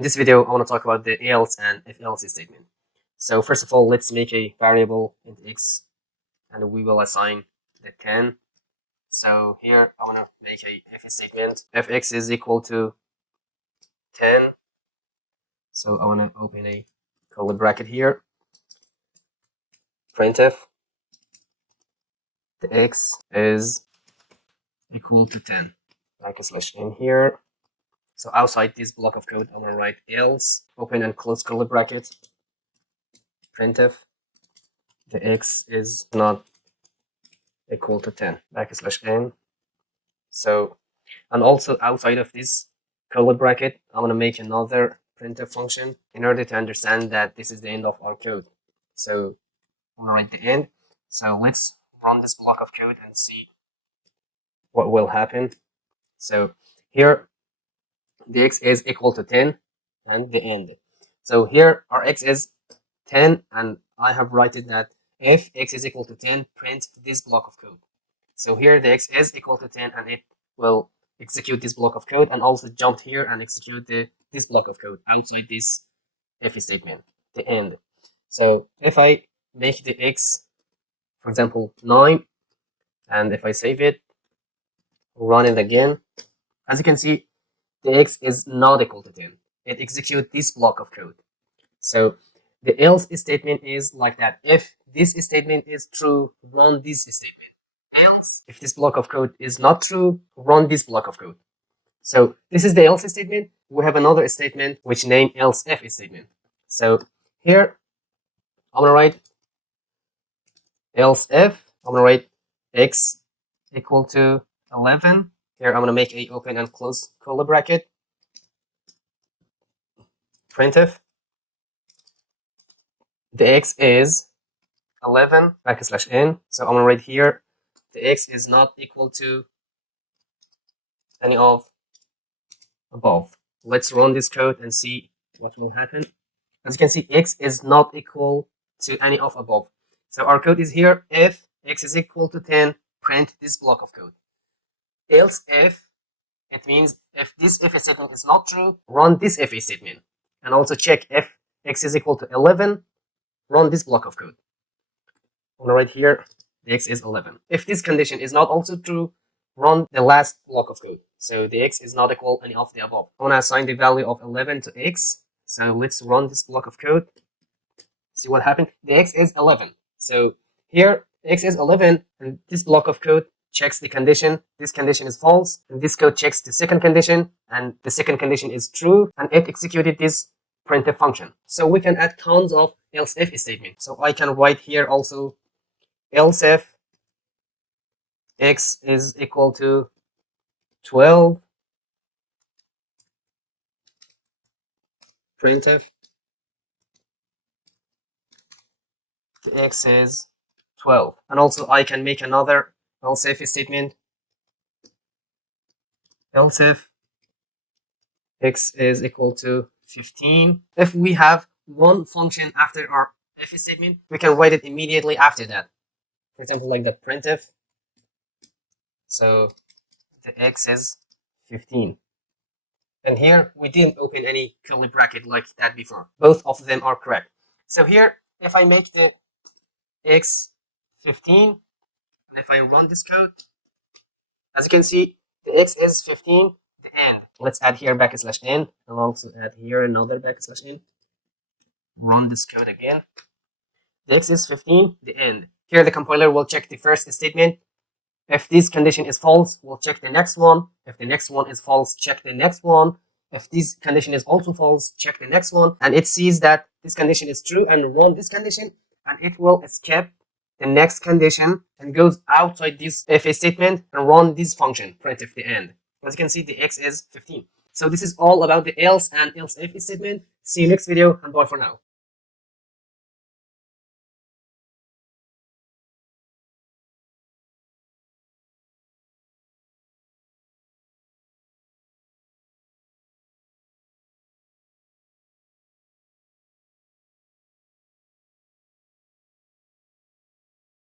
In this video, I want to talk about the else and if else statement. So first of all, let's make a variable int x, and we will assign the 10. So here I want to make a if statement. If x is equal to 10. So I want to open a curly bracket here. Printf the x is equal to 10. /n here. So outside this block of code, I'm going to write else, open and close curly bracket, printf the x is not equal to 10, /n. So, and also outside of this curly bracket, I'm going to make another printf function in order to understand that this is the end of our code. So I'm going to write the end. So let's run this block of code and see what will happen. So here the x is equal to 10 and the end. So here our x is 10, and I have written that if x is equal to 10, print this block of code. So here the x is equal to 10, and it will execute this block of code and also jump here and execute this block of code outside this if statement, the end. So if I make the x, for example, 9, and if I save it, run it again, as you can see, the x is not equal to 10. It executes this block of code. So the else statement is like that. If this statement is true, run this statement. Else, if this block of code is not true, run this block of code. So this is the else statement. We have another statement which name else if statement. So here I'm gonna write else if, I'm gonna write x equal to 11. Here I'm gonna make a open and close curly bracket, printf the x is 11 /n. So I'm gonna write here the x is not equal to any of above. Let's run this code and see what will happen. As you can see, x is not equal to any of above. So our code is here: if x is equal to 10, print this block of code. Else if, it means if this if statement is not true, run this if statement. And also check if x is equal to 11, run this block of code. I'm gonna write here the x is 11. If this condition is not also true, run the last block of code. So the x is not equal any of the above. I want to assign the value of 11 to x. So let's run this block of code. See what happened. The x is 11. So here x is 11, and this block of code checks the condition. This condition is false, and this code checks the second condition, and the second condition is true, and it executed this printf function. So we can add tons of else if statement. So I can write here also else if x is equal to 12, printf the x is 12. And also I can make another else if statement, else if x is equal to 15. If we have one function after our if statement, we can write it immediately after that. For example, like the printf. So the x is 15. And here we didn't open any curly bracket like that before. Both of them are correct. So here, if I make the x 15, and if I run this code, as you can see, the x is 15, the end. Let's add here /n, and also add here another /n. Run this code again. The x is 15, the end. Here the compiler will check the first statement. If this condition is false, we'll check the next one. If the next one is false, check the next one. If this condition is also false, check the next one. And it sees that this condition is true and run this condition, and it will skip the next condition and goes outside this if statement and run this function, printf the end. As you can see, the x is 15. So this is all about the else and else if statement. See you next video, and bye for now.